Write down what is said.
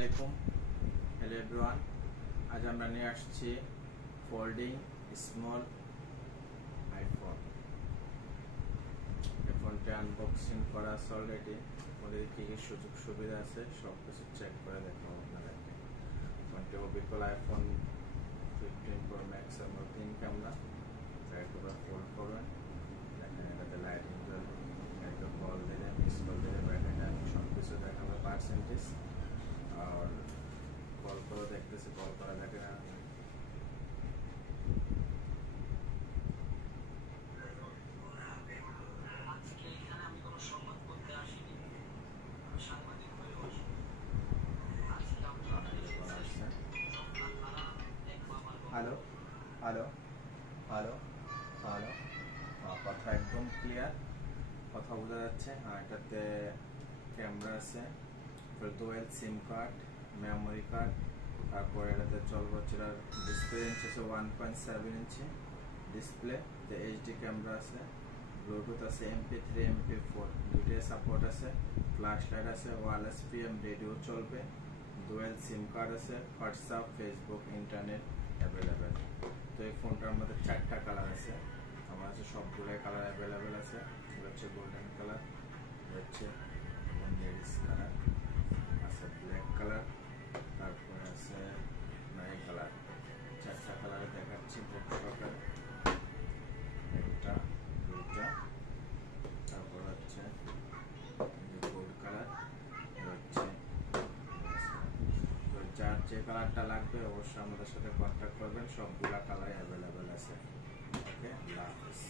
আলাইকুম। Hello everyone, আজ আমরা নিয়ে আসছি ফোল্ডিং স্মল আইফোন। এই ফোনটি আনবক্সিং করা আছে অলরেডি। ফোনের কি কি সুযোগ সুবিধা আছে সব কিছু চেক করে দেখাবো আপনাদেরকে। ফোনটি অবিকল আইফোন 15 প্রো ম্যাক্স এর মধ্যে ক্যামেরা। একবার ফোল্ড করবেন, দেখেন এটাতে লাইটিং জ্বলবে, একটা কল দিলে মিস কল দিলে ব্যাটারি সব কিছু দেখাবে পার্সেন্টেজ। আর কল করে দেখতেছি, কল করা দেখে না হ্যালো হ্যালো হ্যালো হ্যালো, কথা একদম ক্লিয়ার, কথা বোঝা যাচ্ছে। এটাতে ক্যামেরা আছে, dual SIM card, memory card, তারপর এটাতে 12 বছরের ডিসপ্লে ইঞ্চি আছে, 1.7 ইঞ্চি ডিসপ্লে, এইচডি ক্যামেরা আছে, ব্লুটুথ আছে, MP3 MP4 দুইটাই সাপোর্ট আছে, ফ্ল্যাশ লাইট আছে, ওয়্যারলেস PM রেডিও চলবে, ডুয়াল সিম কার্ড আছে, হোয়াটসঅ্যাপ ফেসবুক ইন্টারনেট অ্যাভেলেবেল। তো এই ফোনটার মধ্যে 4টা কালার আছে, আমার কাছে সবগুলোই কালার অ্যাভেলেবেল আছে। এটা হচ্ছে গোল্ডেন কালার, হচ্ছে রেডিশ কালার আছে, ব্ল্যাক কালার, তারপরে আছে নাই কালার। 4টা কালারে দেখাচ্ছি সহকারে, একটা দুইটা, তারপর হচ্ছে গোল্ড কালার, হচ্ছে তো যার যে কালারটা লাগবে অবশ্যই আমাদের সাথে কন্ট্যাক্ট করবেন, সবগুলা কালার অ্যাভেলেবেল আছে। ওকে, আল্লাহ হাফেজ।